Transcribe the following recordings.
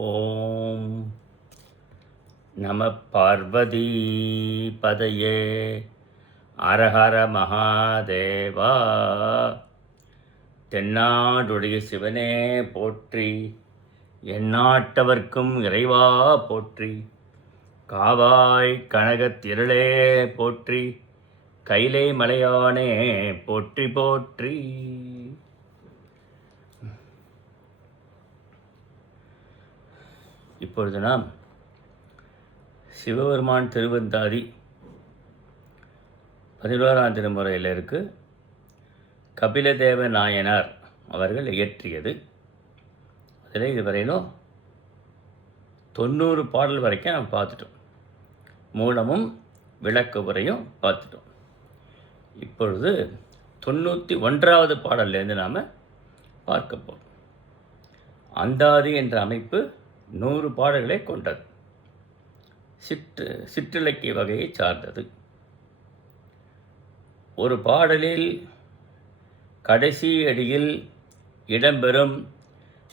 ஓம் நம பார்வதி பதையே அரஹர மகாதேவா. தென்னாடுடைய சிவனே போற்றி, எந்நாட்டவர்க்கும் இறைவா போற்றி. காவாய் கனகத்திரளே போற்றி, கைலை மலையானே போற்றி போற்றி. இப்பொழுது நாம் சிவபெருமான் திருவந்தாதி 11ஆம் திருமுறையில் இருக்கு கபிலதேவ நாயனார் அவர்கள் இயற்றியது. அதில் இதுவரையிலும் 90 பாடல் வரைக்கும் நம்ம பார்த்துட்டோம். மூலமும் விளக்கு உரையும் பார்த்துட்டோம். இப்பொழுது 91வது பாடல்லேருந்து நாம் பார்க்க போகிறோம். அந்தாதி என்ற அமைப்பு 100 பாடல்களை கொண்டது. சிற்றிலக்கிய வகையை சார்ந்தது. ஒரு பாடலில் கடைசி அடியில் இடம்பெறும்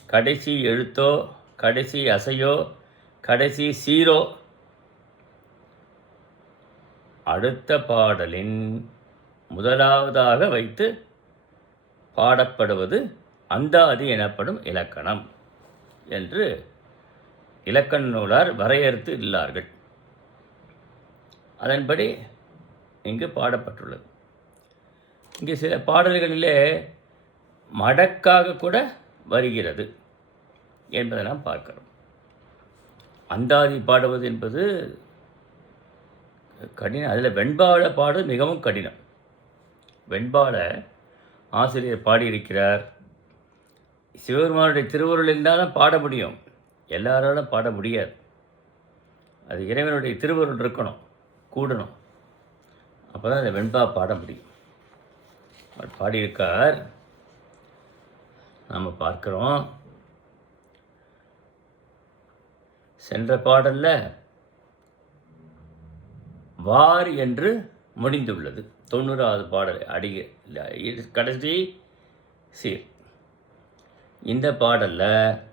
கடைசி எழுத்தோ, கடைசி அசையோ, கடைசி சீரோ அடுத்த பாடலின் முதலாவதாக வைத்து பாடப்படுவது அந்தாதி எனப்படும் இலக்கணம் என்று இலக்கண நூலார் வரையறுத்து உள்ளார்கள். அதன்படி இங்கு பாடப்பட்டுள்ளது. இங்கே சில பாடல்களிலே மடக்காக கூட வருகிறது என்பதை நாம் பார்க்கிறோம். அந்தாதி பாடுவது என்பது கடினம். அதில் வெண்பாட பாடுவது மிகவும் கடினம். வெண்பாட ஆசிரியர் பாடியிருக்கிறார். சிவபெருமானுடைய திருவருள் இருந்தால் தான் பாட முடியும், எல்லாராலும் பாட முடியாது. அது இறைவனுடைய திருவருள் இருக்கணும், கூடணும். அப்போ தான் அந்த வெண்பா பாட முடியும். அவர் பாடியிருக்கார், நாம் பார்க்குறோம். சென்ற பாடலில் வார் என்று முடிந்துள்ளது. 90வது பாடல் அடிக கடைசி சீர். இந்த பாடலில்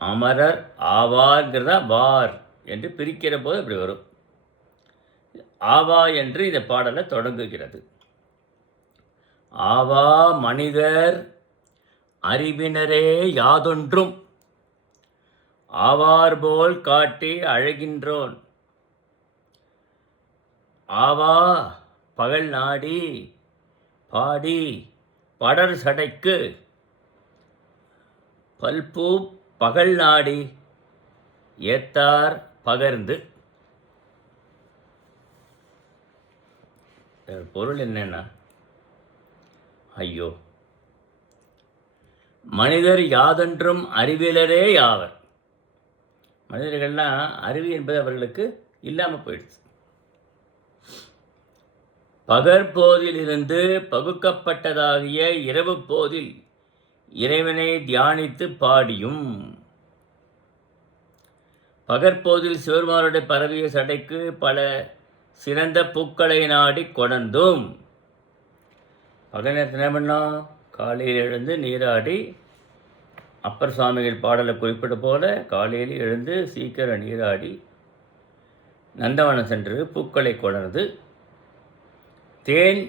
அமரர் ஆவார்ங்கிறதா வார் என்று பிரிக்கிற போது அப்படி வரும். ஆவா என்று இந்த பாடலை தொடங்குகிறது. ஆவா மனிதர் அறிவினரே யாதொன்றும் ஆவார் போல் காட்டி அழகின்றோன். ஆவா பகல் நாடி பாடி படர் சடைக்கு பல்பூ பகல் நாடி ஏத்தார் பகர்ந்து. பொருள் என்னன்னா, ஐயோ மனிதர் யாதொன்றும் அறிவிலரே யாவர். மனிதர்கள்லாம் அறிவு என்பது அவர்களுக்கு இல்லாமல் போயிடுச்சு. பகற்போதில் இருந்து பகுக்கப்பட்டதாகிய இரவு போதில் இறைவனை தியானித்து பாடியும், பகற்போதில் சிவபெருமானுடைய பரவிய சடைக்கு பல சிறந்த பூக்களை நாடி கொடந்தும். பகல் நேரத்தில் என்ன பண்ணோம்? காலையில் எழுந்து நீராடி, அப்பர் சுவாமிகள் பாடலை குறிப்பிட்ட போல காலையில் எழுந்து சீக்கிரம் நீராடி நந்தவனம் சென்று பூக்களை கொடர்ந்து, தேன்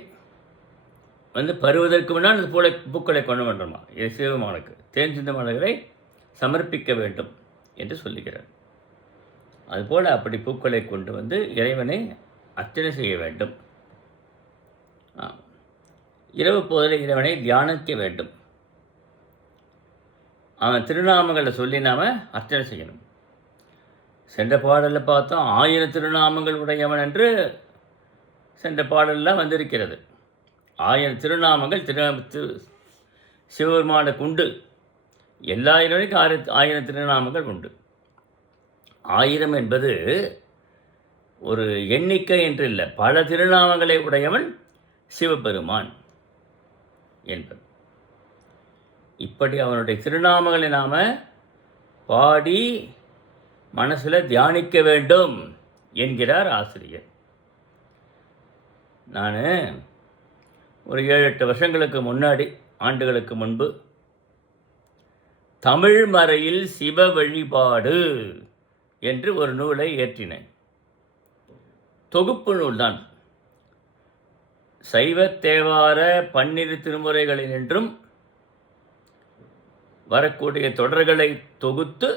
பருவதற்கு முன்னால் அந்த பூக்களை கொண்டு வேண்டுமா? இது சிவபெருமானுக்கு தேன் சிந்த மலர்களை சமர்ப்பிக்க வேண்டும் என்று சொல்லுகிறார். அதுபோல் அப்படி பூக்களை கொண்டு வந்து இறைவனை அர்ச்சனை செய்ய வேண்டும். இரவு போதில் இறைவனை தியானிக்க வேண்டும். அவன் திருநாமங்களை சொல்லி நாம் அர்ச்சனை செய்யணும். சென்ற பாடலில் பார்த்தோம், 1000 திருநாமங்கள் உடையவன் என்று சென்ற பாடலெல்லாம் வந்திருக்கிறது. 1000 திருநாமங்கள் சிவபெருமானுக்கு உண்டு. எல்லா இறைவனுக்கும் 1000 திருநாமங்கள் உண்டு. 1000 என்பது ஒரு எண்ணிக்கை என்று இல்லை, பல திருநாமங்களை உடையவன் சிவபெருமான் என்பது. இப்படி அவனுடைய திருநாமங்களை நாம் பாடி மனசில் தியானிக்க வேண்டும் என்கிறார் ஆசிரியர். நான் ஒரு 7-8 வருஷங்களுக்கு முன்னாடி, ஆண்டுகளுக்கு முன்பு தமிழ்மறையில் சிவ வழிபாடு என்று ஒரு நூலை இயற்றினேன். தொகுப்பு நூல்தான். சைவ தேவார 12 திருமுறைகளினின்றும் வரக்கூடிய தொடர்களை தொகுத்து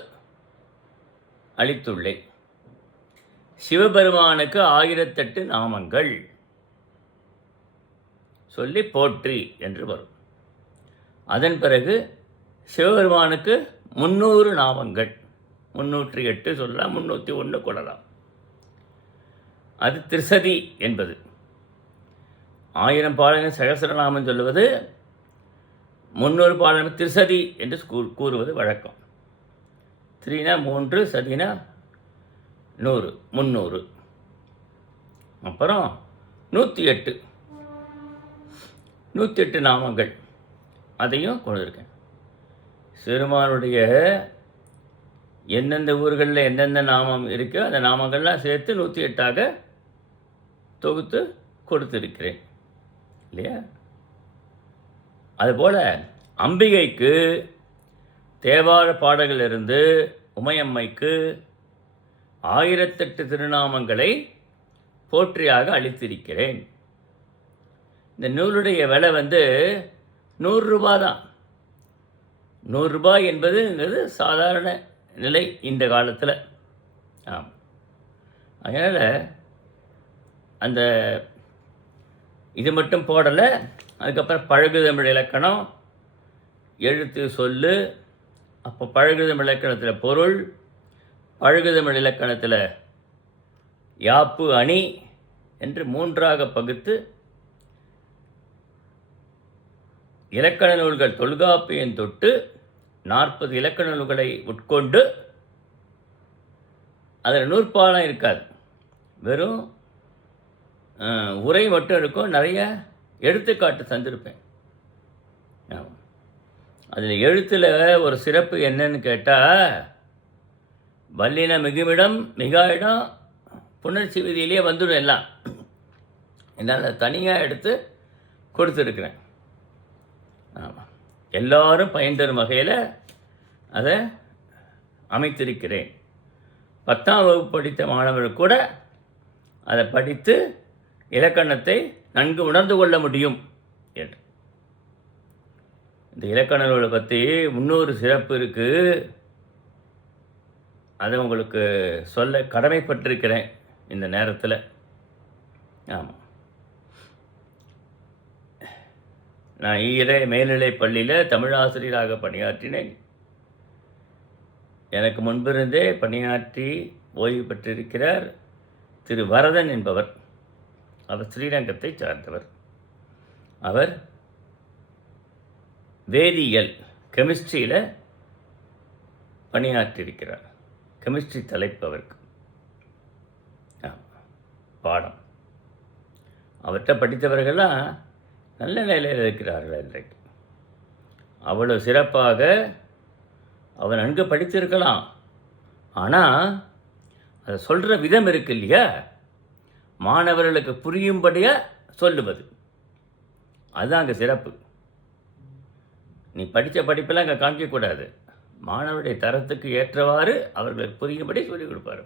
அளித்துள்ளேன். சிவபெருமானுக்கு 1008 நாமங்கள் சொல்லி போற்றி என்று வரும். அதன் பிறகு சிவபெருமானுக்கு 300 நாமங்கள், 308 சொல்லலாம், 301 கொள்ளலாம். அது திரிசதி என்பது. 1000 பாடல்கள் சகசரநாமம் சொல்லுவது, 300 பாடல்கள் திரிசதி என்று கூறுவது வழக்கம். திரினா 3, சதினா 100, 300. அப்புறம் 108 நாமங்கள், அதையும் கொண்டிருக்கேன். சிறுமானுடைய எந்தெந்த ஊர்களில் எந்தெந்த நாமம் இருக்கோ அந்த நாமங்கள்லாம் சேர்த்து 108ஆக தொகுத்து கொடுத்திருக்கிறேன் இல்லையா? அதுபோல் அம்பிகைக்கு தேவார பாடலிலிருந்து உமையம்மைக்கு 1008 திருநாமங்களை போற்றியாக அளித்திருக்கிறேன். இந்த நூலுடைய விலை 100 ரூபா தான். 100 ரூபாய் என்பதுங்கிறது சாதாரண நிலை இந்த காலத்தில். அதனால் அந்த இது மட்டும் போடலை. அதுக்கப்புறம் பழகுதமிழ் இலக்கணம், எழுத்து, சொல்லு, அப்போ பழகுதமிழ் இலக்கணத்தில் பொருள், பழகுதமிழ் இலக்கணத்தில் யாப்பு, அணி என்று 3ஆக பகுத்து இலக்கண நூல்கள் தொல்காப்பியம் தொட்டு 40 இலக்கண நூல்களை உட்கொண்டு, அதில் நூற்பாலம் இருக்காது, வெறும் உரை மட்டும் இருக்கும். நிறைய எடுத்துக்காட்டு தந்திருப்பேன். அதில் எழுத்தில் ஒரு சிறப்பு என்னன்னு கேட்டால், வல்லின மிகுமிடம் மிகா இடம் புணர்ச்சி விதியிலேயே வந்துடும் எல்லாம். என்னால் தனியாக எடுத்து கொடுத்துருக்குறேன். ஆமாம், எல்லாரும் பயன்தரும் வகையில் அதை அமைத்திருக்கிறேன். 10ஆம் வகுப்பு படித்த மாணவர்கள் கூட அதை படித்து இலக்கணத்தை நன்கு உணர்ந்து கொள்ள முடியும் என்று. இந்த இலக்கண நூலை பற்றி 300 சிறப்பு இருக்குது. அதை உங்களுக்கு சொல்ல கடமைப்பட்டிருக்கிறேன் இந்த நேரத்தில். ஆமாம், நான் ஈரை மேல்நிலைப் பள்ளியில் தமிழாசிரியராக பணியாற்றினேன். எனக்கு முன்பிருந்தே பணியாற்றி ஓய்வு பெற்றிருக்கிறார் திரு வரதன் என்பவர். அவர் ஸ்ரீரங்கத்தை சார்ந்தவர். அவர் வேதியியல், கெமிஸ்ட்ரியில் பணியாற்றியிருக்கிறார். கெமிஸ்ட்ரி தலைப்பு அவருக்கு பாடம். அவர்கிட்ட படித்தவர்கள்லாம் நல்ல நிலையில் இருக்கிறார்கள் இன்றைக்கு. அவ்வளோ சிறப்பாக அவர் நன்கு படித்திருக்கலாம். ஆனால் அதை சொல்கிற விதம் இருக்கு இல்லையா, மாணவர்களுக்கு புரியும்படியாக சொல்லுவது, அதுதான் அங்கே சிறப்பு. நீ படித்த படிப்பெல்லாம் அங்கே காமிக்கக்கூடாது. மாணவருடைய தரத்துக்கு ஏற்றவாறு அவர்களுக்கு புரியும்படி சொல்லிக் கொடுப்பார்.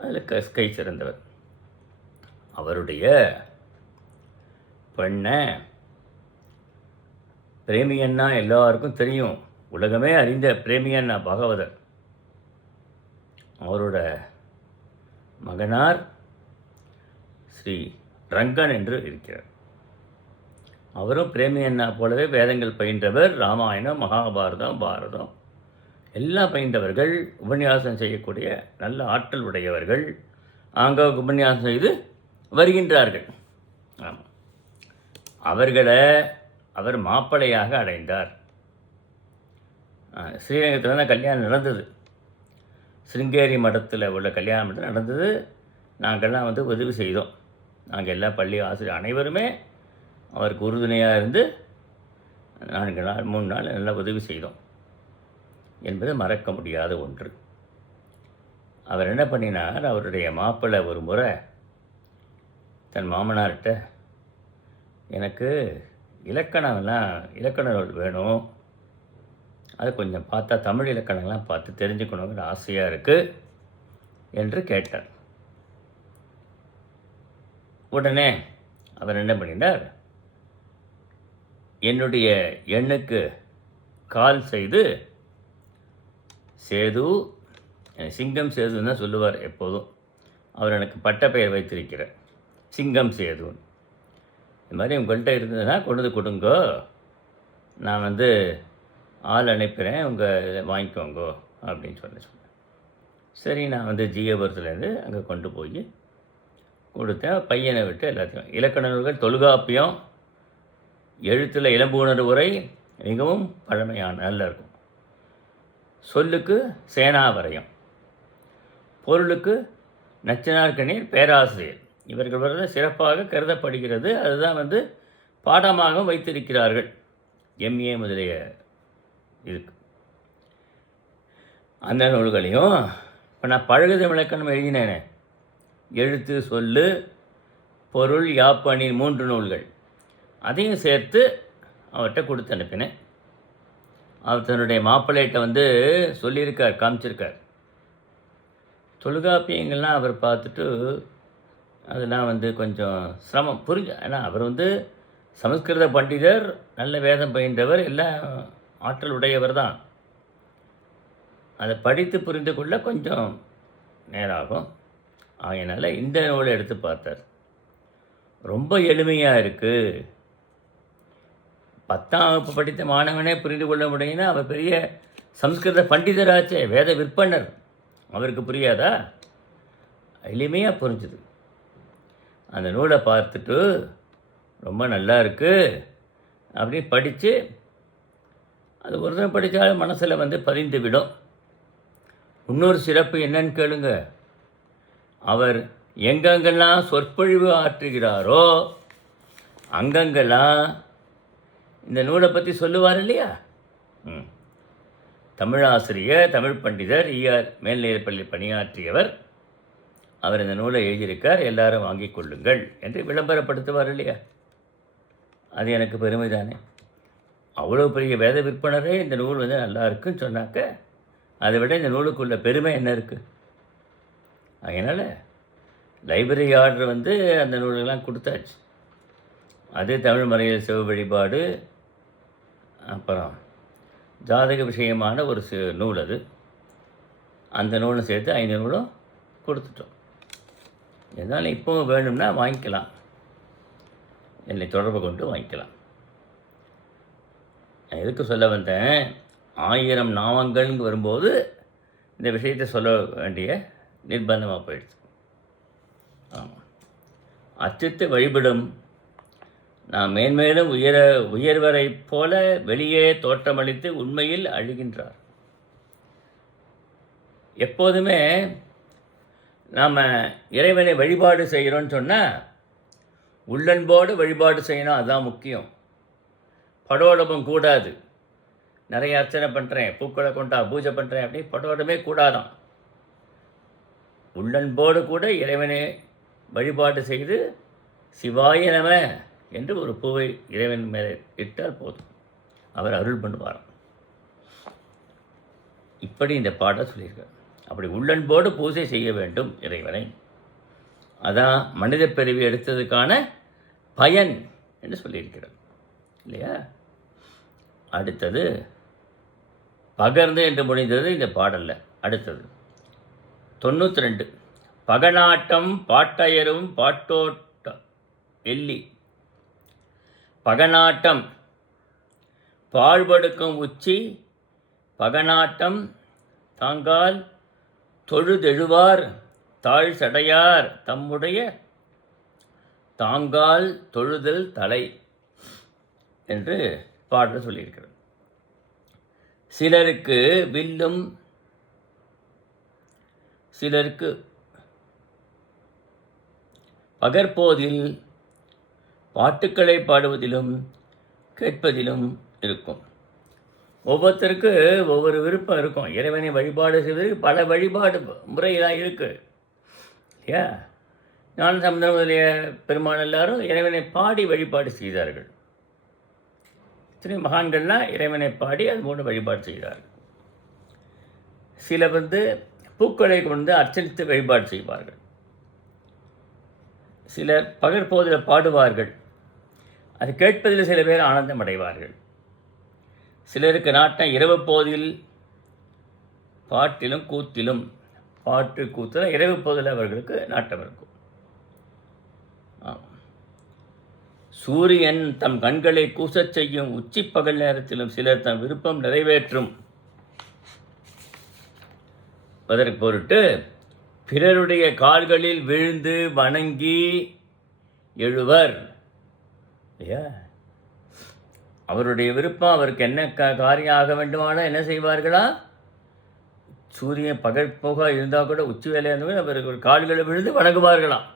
அதில் கை சிறந்தவர். அவருடைய பெண்ணை பிரேமியண்ணா எல்லாருக்கும் தெரியும். உலகமே அறிந்த பிரேமியண்ணா பாகவதர். அவரோட மகனார் ஸ்ரீ ரங்கன் என்று இருக்கிறார். அவரும் பிரேமியண்ணா போலவே வேதங்கள் பயின்றவர். ராமாயணம், மகாபாரதம், பாரதம் எல்லாம் பயின்றவர்கள். உபன்யாசம் செய்யக்கூடிய நல்ல ஆற்றல் உடையவர்கள். அங்கே உபன்யாசம் செய்து வருகின்றார்கள். ஆமாம், அவர்களை அவர் மாப்பிள்ளையாக அடைந்தார். ஸ்ரீரங்கத்தில் தான் கல்யாணம் நடந்தது. சிருங்கேரி மடத்தில் உள்ள கல்யாண மடத்தில் நடந்தது. நாங்கள்லாம் உதவி செய்தோம். நாங்கள் எல்லா பள்ளி ஆசிரியர் அனைவருமே அவருக்கு உறுதுணையாக இருந்து 4 நாள் 3 நாள் நல்லா உதவி செய்தோம் என்பது மறக்க முடியாத ஒன்று. அவர் என்ன பண்ணினார், அவருடைய மாப்பிள்ளை ஒரு முறை தன் மாமனார்கிட்ட, எனக்கு இலக்கண நூல் வேணும், அதை கொஞ்சம் பார்த்தா தமிழ் இலக்கணங்கள்லாம் பார்த்து தெரிஞ்சுக்கணுங்கிற ஆசையாக இருக்குது என்று கேட்டார். உடனே அவர் என்ன பண்ணினார், என்னுடைய எண்ணுக்கு கால் செய்து, சேது, சிங்கம் சேதுன்னு தான் சொல்லுவார் எப்போதும். அவர் எனக்கு பட்டப்பெயர் வைத்திருக்கிறார், சிங்கம் சேதுன்னு. இது மாதிரி உங்கள்கிட்ட இருந்ததுன்னா கொண்டு வந்து கொடுங்கோ, நான் ஆள் அனுப்புகிறேன், உங்கள் இதை வாங்கிக்கோங்கோ அப்படின்னு சொன்னேன். சரி, நான் ஜீயபுரத்துலேருந்து அங்கே கொண்டு போய் கொடுத்தேன். பையனை விட்டு எல்லாத்தையும் இலக்கண நூல்கள் தொல்காப்பியம் எழுத்தில் இளம்பூணர் உரை மிகவும் பழமையான நல்லா இருக்கும். சொல்லுக்கு சேனாவரையம், பொருளுக்கு நச்சினார்கனியர் பேராசிரியர், இவர்கள் சிறப்பாக கருதப்படுகிறது. அதுதான் பாடமாக வைத்திருக்கிறார்கள் எம்ஏ முதலிய இருக்கு. அந்த நூல்களையும் இப்போ நான் பழகுதமிழ் இலக்கணம் எழுதினேனே, எழுத்து சொல்லு பொருள் யாப்பணி 3 நூல்கள், அதையும் சேர்த்து அவர்கிட்ட கொடுத்து அனுப்பினேன். அவர் தன்னுடைய மாப்பிள்ளைகிட்ட சொல்லியிருக்கார், காமிச்சிருக்கார். தொல்காப்பியங்கள்லாம் அவர் பார்த்துட்டு அதெல்லாம் கொஞ்சம் சிரமம் புரிஞ்சு. ஏன்னா அவர் சமஸ்கிருத பண்டிதர், நல்ல வேதம் பயின்றவர், எல்லாம் ஆற்றல் உடையவர் தான். அதை படித்து புரிந்து கொள்ள கொஞ்சம் நேராகும். அதனால் இந்த நூலை எடுத்து பார்த்தார். ரொம்ப எளிமையாக இருக்குது. 10ஆம் வகுப்பு படித்த மாணவனே புரிந்து கொள்ள முடியும்னா அவர் பெரிய சம்ஸ்கிருத பண்டிதராச்சே, வேத விற்பனர், அவருக்கு புரியாதா? எளிமையாக புரிஞ்சுது. அந்த நூலை பார்த்துட்டு ரொம்ப நல்லா இருக்குது அப்படின்னு படித்து, அது ஒரு தடவை படித்தாலும் மனசில் பதிந்து விடும். இன்னொரு சிறப்பு என்னன்னு கேளுங்க, அவர் எங்கெங்கெல்லாம் சொற்பொழிவு ஆற்றுகிறாரோ அங்கங்கெல்லாம் இந்த நூலை பற்றி சொல்லுவார் இல்லையா. தமிழாசிரியர், தமிழ் பண்டிதர், ஈஆர் மேல்நிலைப்பள்ளி பணியாற்றியவர். அவர் இந்த நூலை எழுதியிருக்கார், எல்லாரும் வாங்கி கொள்ளுங்கள் என்று விளம்பரப்படுத்துவார் இல்லையா. அது எனக்கு பெருமை தானே. அவ்வளோ பெரிய வேத விற்பனரே இந்த நூல் நல்லா இருக்குன்னு சொன்னாக்க அதை விட இந்த நூலுக்குள்ள பெருமை என்ன இருக்குது? அதனால் லைப்ரரி ஆர்டர் அந்த நூலெல்லாம் கொடுத்தாச்சு. அது தமிழ் மறையில் சிவ வழிபாடு, அப்புறம் ஜாதக விஷயமான ஒரு நூல், அது அந்த நூலும் சேர்த்து 5 நூலும் கொடுத்துட்டோம். இருந்தாலும் இப்போவும் வேணும்னா வாங்கிக்கலாம், என்னை தொடர்பு கொண்டு வாங்கிக்கலாம். நான் எதுக்கு சொல்ல வந்தேன், 1000 நாமங்கள்னு வரும்போது இந்த விஷயத்தை சொல்ல வேண்டிய நிர்பந்தமாக போயிடுச்சு. ஆமாம், அச்சத்தை வழிபடும் நாம் மேன்மேலும் உயர்வரைப் போல வெளியே தோற்றமளித்து உண்மையில் அழுகின்றார். எப்போதுமே நாம் இறைவனை வழிபாடு செய்கிறோன்னு சொன்னால் உள்ளன்போடு வழிபாடு செய்யணும், அதுதான் முக்கியம். படோடமும் கூடாது. நிறைய அர்ச்சனை பண்ணுறேன், பூக்களை கொண்டா பூஜை பண்ணுறேன் அப்படின்னு படோடமே கூடாதான். உள்ளன்போடு கூட இறைவனை வழிபாடு செய்து சிவாய நம என்று ஒரு பூவை இறைவன் மேலே இட்டால் போதும், அவர் அருள் பண்ணுவாராம். இப்படி இந்த பாடம் சொல்லியிருக்கார். அப்படி உள்ளன்போடு பூஜை செய்ய வேண்டும் இறைவனை. அதான் மனித பிறவி எடுத்ததுக்கான பயன் என்று சொல்லியிருக்கிறார் இல்லையா. அடுத்தது பகர்ந்து என்று முடிந்தது இந்த பாடலில். அடுத்தது 92 பகநாட்டம் பாட்டையரும் பாட்டோட்ட எல்லி. பகநாட்டம் பாழ்படுக்கும் உச்சி, பகநாட்டம் தாங்கால் தொழுதெழுவார் தாழ் சடையார் தம்முடைய தாங்கால் தொழுதல் தலை என்று பாடல் சொல்லியிருக்கிறது. சிலருக்கு வில்லும் சிலருக்கு பகற்போதில் பாட்டுக்களை பாடுவதிலும் கேட்பதிலும் இருக்கும். ஒவ்வொருத்தருக்கு ஒவ்வொரு விருப்பம் இருக்கும். இறைவனை வழிபாடு செய்வதற்கு பல வழிபாடு முறையெல்லாம் இருக்குது இல்லையா. ஞானசம்பந்தர் முதலிய பெருமான் எல்லாரும் இறைவனை பாடி வழிபாடு செய்தார்கள். இத்தனை மகான்கள்லாம் இறைவனை பாடி அது போன்று வழிபாடு செய்கிறார்கள். சிலர் பூக்களை கொண்டு அர்ச்சனித்து வழிபாடு செய்வார்கள். சிலர் பகற்போதில் பாடுவார்கள். அது கேட்பதில் சில பேர் ஆனந்தம் அடைவார்கள். சிலருக்கு நாட்டம் இரவு போதில் பாட்டிலும் கூத்திலும், பாட்டு கூத்தில் இரவு போதில் அவர்களுக்கு நாட்டம் இருக்கும். சூரியன் தம் கண்களை கூசச் செய்யும் உச்சி பகல் நேரத்திலும் சிலர் தம் விருப்பம் நிறைவேற்றும் அதற்கு பொருட்டு பிறருடைய கால்களில் விழுந்து வணங்கி எழுவர். இல்லையா? அவருடைய விருப்பம், அவருக்கு என்ன காரியம் ஆக வேண்டுமானால் என்ன செய்வார்களா? சூரியன் பகல் போக இருந்தால் கூட உச்சி வேலை இருந்தவங்க அவர்கள் கால்களை விழுந்து வணங்குவார்களாம்.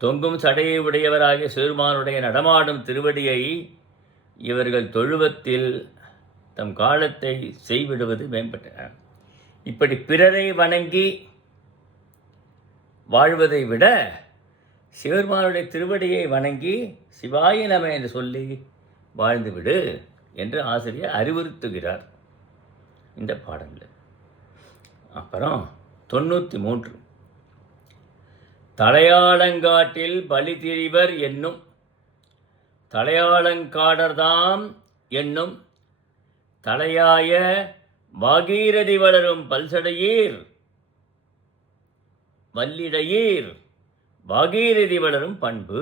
தொங்கும் சடையை உடையவராகிய சிறுமானுடைய நடமாடும் திருவடியை இவர்கள் தொழுவத்தில் தம் காலத்தை செய்விடுவது மேம்பட்ட. இப்படி பிறரை வணங்கி வாழ்வதை விட சிவருமானுடைய திருவடியை வணங்கி சிவாய நம என்று சொல்லி வாழ்ந்துவிடு என்று ஆசிரியர் அறிவுறுத்துகிறார் இந்த பாடங்கள். அப்புறம் 93 தலையாளங்காட்டில் பலி திரிவர் என்னும் தலையாளங்காடர்தாம் என்னும் தலையாய பாகீரதி வளரும் பல்சடையீர் வல்லிடையீர் பாகீரதி வளரும் பண்பு.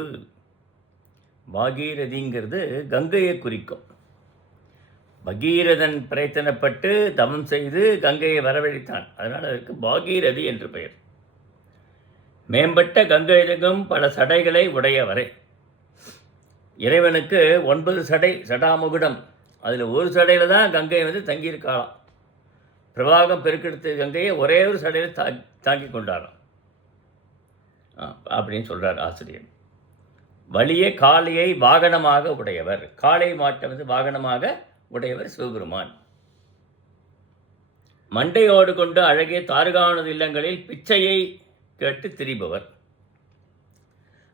பாகீரதிங்கிறது கங்கையை குறிக்கும். பகீரதன் பிரயத்தனப்பட்டு தவம் செய்து கங்கையை வரவழைத்தான். அதனால் அதற்கு பாகீரதி என்று பெயர். மேம்பட்ட கங்கையகம் பல சடைகளை உடையவரே. இறைவனுக்கு 9 சடை, சடாமுகுடம். அதில் ஒரு சடையில் தான் கங்கை தங்கியிருக்காளாம். பிரவாகம் பெருக்கெடுத்த கங்கையை ஒரே ஒரு சடையில் தாங்கி கொண்டாராம் அப்படின்னு சொல்கிறார் ஆசிரியர். வலிய காளையை வாகனமாக உடையவர். காளை மாட்டை வாகனமாக உடையவர் சிவபெருமான். மண்டையோடு கொண்டு அழகிய தாருகானது இல்லங்களில் பிச்சையை கேட்டு திரிபவர்.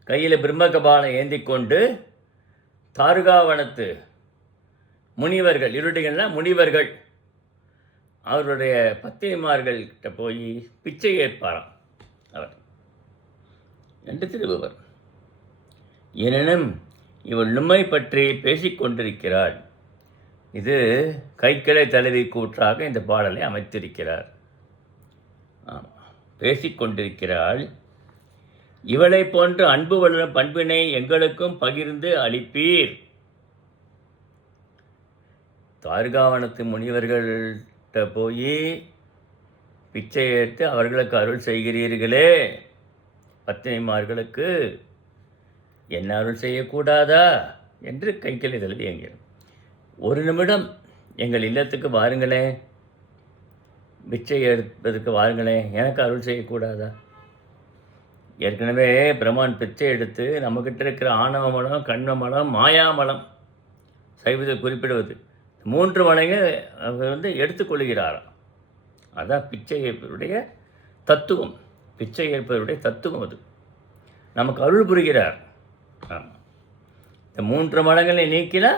கையில் பிரம்மகபாலம் ஏந்தி கொண்டு தாருகாவனத்து முனிவர்கள், இருடிகள்னா முனிவர்கள், அவருடைய பத்தினிமார்கள்கிட்ட போய் பிச்சை ஏற்பாராம் அவர் என்று திருபவர். எனினும் இவள் நும்மை பற்றி பேசிக்கொண்டிருக்கிறாள். இது கைக்கிளை தலைவி கூற்றாக இந்த பாடலை அமைத்திருக்கிறார். பேசிக்கொண்டிருக்கிறாள். இவளை போன்று அன்பு வளரும் பண்பினை எங்களுக்கும் பகிர்ந்து அளிப்பீர். தார்காவனத்து முனிவர்கள்ட்ட போய் பிச்சை எடுத்து அவர்களுக்கு அருள் செய்கிறீர்களே, பத்தினிமார்களுக்கு என்ன அருள் செய்யக்கூடாதா என்று கைக்கிளை தலைவி எங்கிறார். ஒரு நிமிடம் எங்கள் இல்லத்துக்கு வாருங்களேன், பிச்சை எடுப்பதற்கு வாருங்களேன், எனக்கு அருள் செய்யக்கூடாதா? ஏற்கனவே பிரம்மான் பிச்சை எடுத்து நம்மக்கிட்ட இருக்கிற ஆணவ மலம், கண்ம மலம், மாயாமலம் சைவத்தில் குறிப்பிடுவது 3 மலைகள் அவர் எடுத்துக்கொள்கிறாராம். அதான் பிச்சை ஏற்பவருடைய தத்துவம். பிச்சை ஏற்பவருடைய தத்துவம் அது. நமக்கு அருள் புரிகிறார். ஆமாம், இந்த 3 மலங்களை நீக்கினா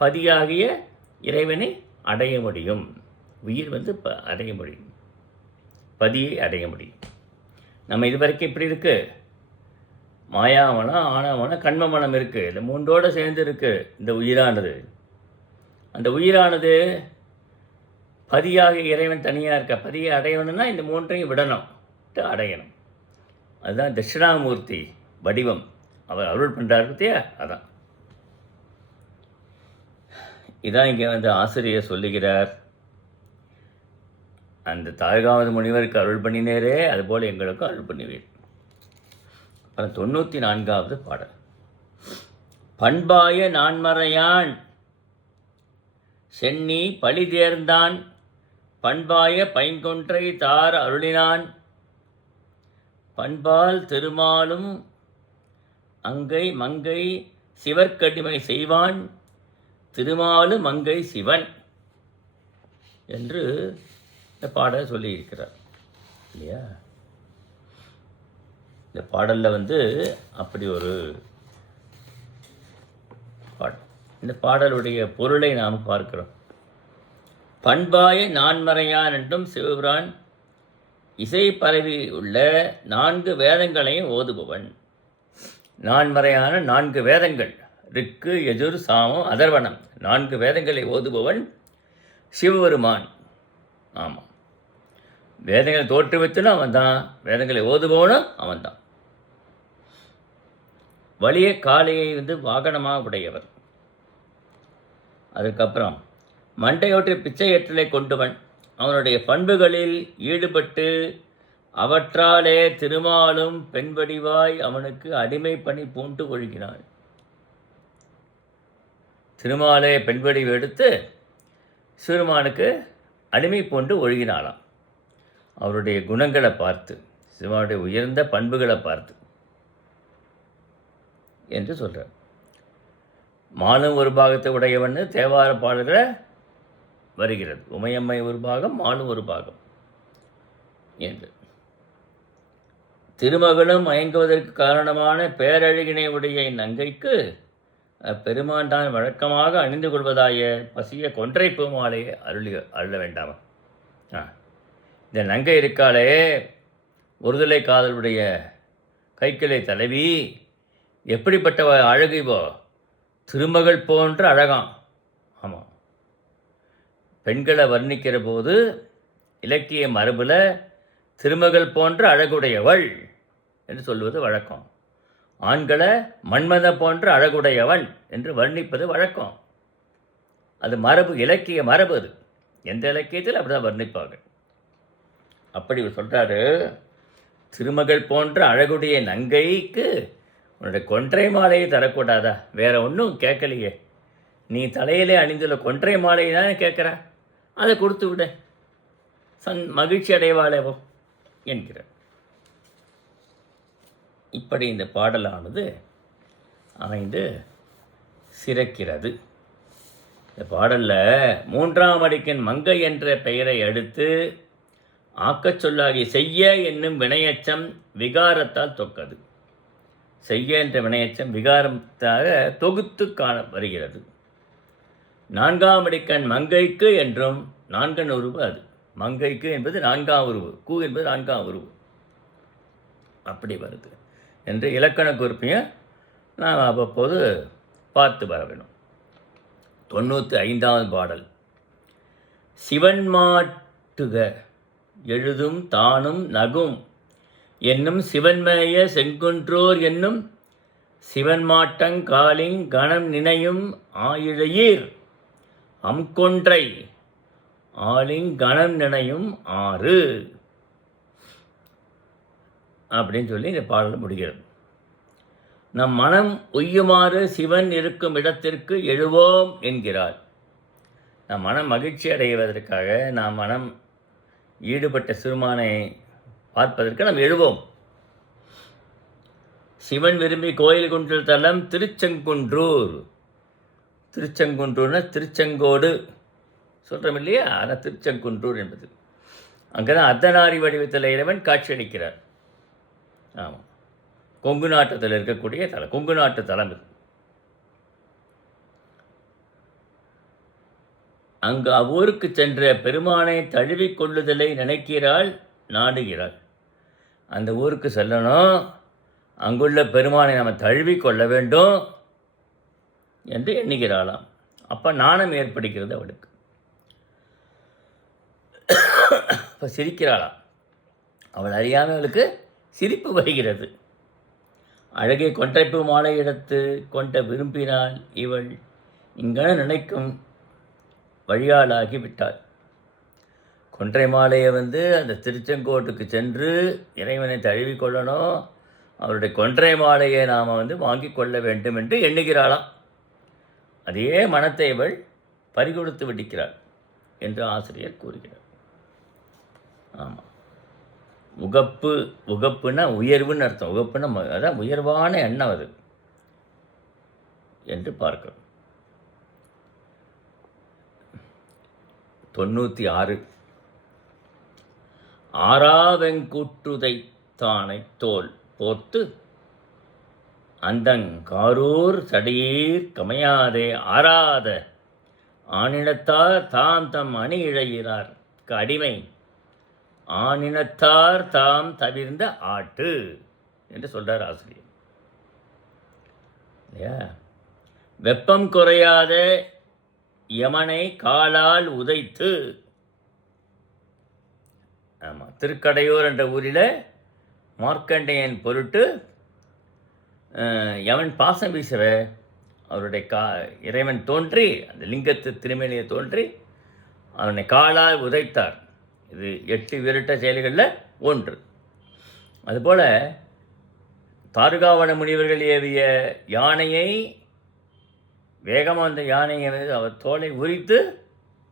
பதியாகிய இறைவனை அடைய முடியும். உயிர் அடைய முடியும், பதியை அடைய முடியும். நம்ம இதுவரைக்கும் இப்படி இருக்குது, மாயாமனம், ஆணவமனம், கண்மமனம் இருக்குது. இந்த 3ஓடு சேர்ந்து இருக்குது இந்த உயிரானது. அந்த உயிரானது பதியாக இறைவன் தனியாக இருக்க. பதியை அடையணும்னா இந்த 3ஐயும் விடணும், அடையணும். அதுதான் தட்சிணாமூர்த்தி வடிவம். அவர் அருள் பண்ணுறாரு பற்றியா? அதான் இதான் இங்கே ஆசிரியர் சொல்லுகிறார். அந்த தாழ்காவது முனிவருக்கு அருள் பண்ணினேரே, அதுபோல் எங்களுக்கும் அருள் பண்ணுவீர். அப்புறம் 94வது பாடல். பண்பாய நான்மறையான் சென்னி பழி தேர்ந்தான், பண்பாய பைங்கொன்றை தார் அருளினான், பண்பால் திருமாலும் அங்கை மங்கை சிவர்க்கடிமை செய்வான், திருமாலு மங்கை சிவன் என்று இந்த பாடல் சொல்லியிருக்கிறார் இல்லையா? இந்த பாடலில் அப்படி ஒரு பாடல். இந்த பாடலுடைய பொருளை நாம் பார்க்கிறோம். பண்பாய நான்மறையான் என்றும் சிவபிரான் இசை பரவி உள்ள 4 வேதங்களையும் ஓதுபவன். நான்மறையான 4 வேதங்கள், ரிக்கு, யஜுர், சாமம், அதர்வனம், 4 வேதங்களை ஓதுபவன் சிவபெருமான். ஆமாம், வேதங்களை தோற்றுவித்தனும் அவன் தான், வேதங்களை ஓதுபவனும் அவன் தான். வலிய காளையை வாகனமாக உடையவர். அதுக்கப்புறம் மண்டையோற்றை பிச்சை ஏற்றலை கொண்டவன். அவனுடைய பண்புகளில் ஈடுபட்டு அவற்றாலே திருமாலும் பெண்வடிவாய் அவனுக்கு அடிமை பணி பூண்டு ஒழுகினான். திருமாலே பெண்வடிவு எடுத்து சிறுமானுக்கு அடிமை பூண்டு ஒழுகினாளாம். அவருடைய குணங்களை பார்த்து, சிவனுடைய உயர்ந்த பண்புகளை பார்த்து என்று சொல்கிறார். மாலும் ஒரு பாகத்தை உடையவன் தேவார பாடல்களை வருகிறது. உமையம்மை ஒரு பாகம், மாலும் ஒரு பாகம் என்று. திருமகனும் மயங்குவதற்கு காரணமான பேரழகினை உடைய நங்கைக்கு பெருமாண்டான் வழக்கமாக அணிந்து கொள்வதாய பசிய கொன்றை பூமாலையை அருள வேண்டாமா? இந்த நங்கை இருக்காளே, ஒருதலை காதலுடைய கைக்கிளை தலைவி, எப்படிப்பட்ட அழகு இவோ, திருமகள் போன்ற அழகாம். ஆமாம், பெண்களை வர்ணிக்கிற போது இலக்கிய மரபில் திருமகள் போன்ற அழகுடையவள் என்று சொல்வது வழக்கம். ஆண்களை மன்மத போன்ற அழகுடையவன் என்று வர்ணிப்பது வழக்கம். அது மரபு, இலக்கிய மரபு. அது எந்த இலக்கியத்தில் அப்படி தான் வர்ணிப்பாங்க. அப்படி சொல்கிறாரு, திருமகள் போன்ற அழகுடைய நங்கைக்கு உன்னுடைய கொன்றை மாலையை தரக்கூடாதா? வேற ஒன்றும் கேட்கலையே, நீ தலையிலே அணிந்துள்ள கொன்றை மாலையை தானே கேட்குற, அதை கொடுத்து விட மகிழ்ச்சி அடைவாளேவோ என்கிறார். இப்படி இந்த பாடலானது அமைந்து சிறக்கிறது. இந்த பாடலில் 3ஆம் அடிக்கன் மங்கை என்ற பெயரை அடுத்து ஆக்கச் சொல்லாகி செய்ய என்னும் வினையச்சம் விகாரத்தால் தொக்கது. செய்ய என்ற வினையச்சம் விகாரத்தாக தொகுத்து காண வருகிறது. 4ஆம் அடிக்கன் மங்கைக்கு என்றும் 4 உருவு. அது மங்கைக்கு என்பது 4ஆம் உருவு, கூ என்பது 4ஆம் உருவு. அப்படி வருது என்று இலக்கண குறிப்பையும் நாம் அவ்வப்போது பார்த்து வர வேணும். 95ஆவது பாடல். சிவன்மாட்டுக எழுதும் தானும் நகும் என்னும் சிவன்மேய செங்குன்றோர் என்னும் சிவன்மாட்டங் காலிங் கணம் நினையும் ஆயிழையீர் அம்கொன்றை ஆலிங் கணம் நினையும் ஆறு அப்படின்னு சொல்லி இந்த பாடல் முடிகிறது. நம் மனம் உய்யுமாறு சிவன் இருக்கும் இடத்திற்கு எழுவோம் என்கிறார். நம் மனம் மகிழ்ச்சி அடைவதற்காக நாம் மனம் ஈடுபட்ட சிறுமானை பார்ப்பதற்கு நாம் எழுவோம். சிவன் விரும்பி கோயில் கொண்டுள்ள தலம் திருச்செங்குன்றூர். திருச்செங்குன்றூர்னா திருச்செங்கோடு சொல்கிறோம் இல்லையா, ஆனால் திருச்செங்குன்றூர் என்பது அங்கே தான் அர்த்தநாரி வடிவத்தில் இறைவன் காட்சியளிக்கிறார். ஆமாம், கொங்கு நாட்டத்தில் இருக்கக்கூடிய தலம், கொங்கு நாட்டு தலம் இது. அங்கு அவ்வூருக்கு சென்ற பெருமானை தழுவிக் கொள்ளுதலை நினைக்கிறாள், நாடுகிறாள். அந்த ஊருக்கு செல்லணும், அங்குள்ள பெருமானை நாம் தழுவிக் கொள்ள வேண்டும் என்று எண்ணுகிறாளாம். அப்போ நாணம் ஏற்படுகிறது அவளுக்கு. இப்போ சிரிக்கிறாளாம். அவள் அறியாமல் அவளுக்கு சிரிப்பு வருகிறது. அழகே கொன்றைப்பு மாலை எடுத்து கொண்ட விரும்பினாள் இவள் இங்கன நினைக்கும் வழியாளாகி விட்டாள். கொன்றை மாலையை அந்த திருச்செங்கோட்டுக்கு சென்று இறைவனை தழுவிக்கொள்ளணும், அவருடைய கொன்றை மாலையை நாம் வாங்கி கொள்ள வேண்டும் என்று எண்ணுகிறாளாம். அதே மனத்தை இவள் பறிகொடுத்து விடுக்கிறாள் என்று ஆசிரியர் கூறுகிறார். ஆமாம், உகப்பு, உகப்புன்னா உயர்வுன்னு அர்த்தம். உகப்புன்னா அதான் உயர்வான எண்ணம் அது என்று பார்க்கிறோம். 96. ஆறாவெங்கூற்றுதை தானை தோல் போர்த்து அந்தங் காரூர் சடையீர் கமையாதே ஆராத ஆனினத்தார் தாம் தம் அணி இழையிறார் அடிமை ஆனினத்தார் தாம் தவிர்ந்த ஆட்டு என்று சொல்றார் ஆசிரியர். இல்லையா? வெப்பம் குறையாத யமனை காலால் உதைத்து, ஆமாம், திருக்கடையூர் என்ற ஊரில் மார்க்கண்டேயன் பொருட்டு யமன் பாசம் வீசவ அவருடைய இறைவன் தோன்றி அந்த லிங்கத்து திருமேனியை தோன்றி அவனை காலால் உதைத்தார். இது 8 விரட்ட செயல்களில் ஒன்று. அதுபோல் தாருகாவன முனிவர்கள் ஏவிய யானையை வேகமாக அந்த யானையை அவர் தோலை உரித்து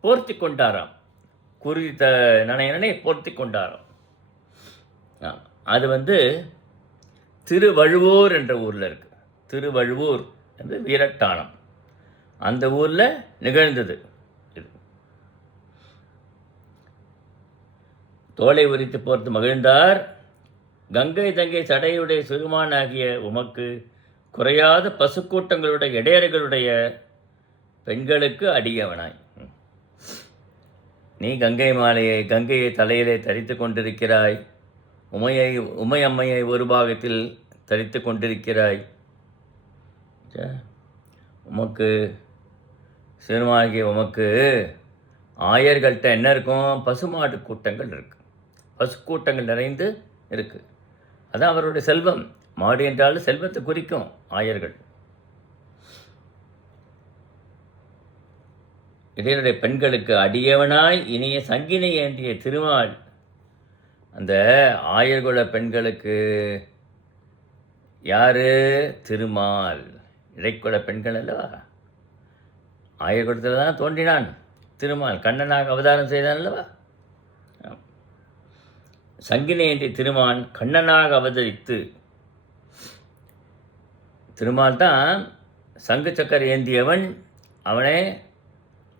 போர்த்தி கொண்டாராம். குறித்த நனையனை போர்த்தி கொண்டாராம். அது திருவழுவூர் என்ற ஊரில் இருக்கு. திருவழுவூர் என்று வீரட்டானம், அந்த ஊரில் நிகழ்ந்தது. இது தோலை உரித்து போர்த்து மகிழ்ந்தார். கங்கை தங்கை சடையுடைய சிறுமானாகிய உமக்கு குறையாத பசுக்கூட்டங்களுடைய இடையர்களுடைய பெண்களுக்கு அடியவனாய், நீ கங்கையை தலையிலே தரித்து கொண்டிருக்கிறாய். உமையம்மையை ஒரு பாகத்தில் தரித்து கொண்டிருக்கிறாய். உமக்கு சிறுமாகிய உமக்கு ஆயர்கள்ட்ட என்ன இருக்கும்? பசுமாட்டு கூட்டங்கள் இருக்கு, பசுக்கூட்டங்கள் நிறைந்து இருக்கு. அதான் அவருடைய செல்வம். மாடு என்றாலும் செல்வத்தை குறிக்கும் ஆயர்கள். இடையினுடைய பெண்களுக்கு அடியவனாய் இனிய சங்கினை ஏந்திய திருமால். அந்த ஆயர்குல பெண்களுக்கு யாரு? திருமால். இடைக்குல பெண்கள் அல்லவா? ஆயர்குலத்தில் தான் தோன்றினான் திருமால், கண்ணனாக அவதாரம் செய்தான் அல்லவா? சங்கினை ஏந்திய திருமான் கண்ணனாக அவதரித்து, திருமால் தான் சங்கு சக்கரை ஏந்தியவன். அவனே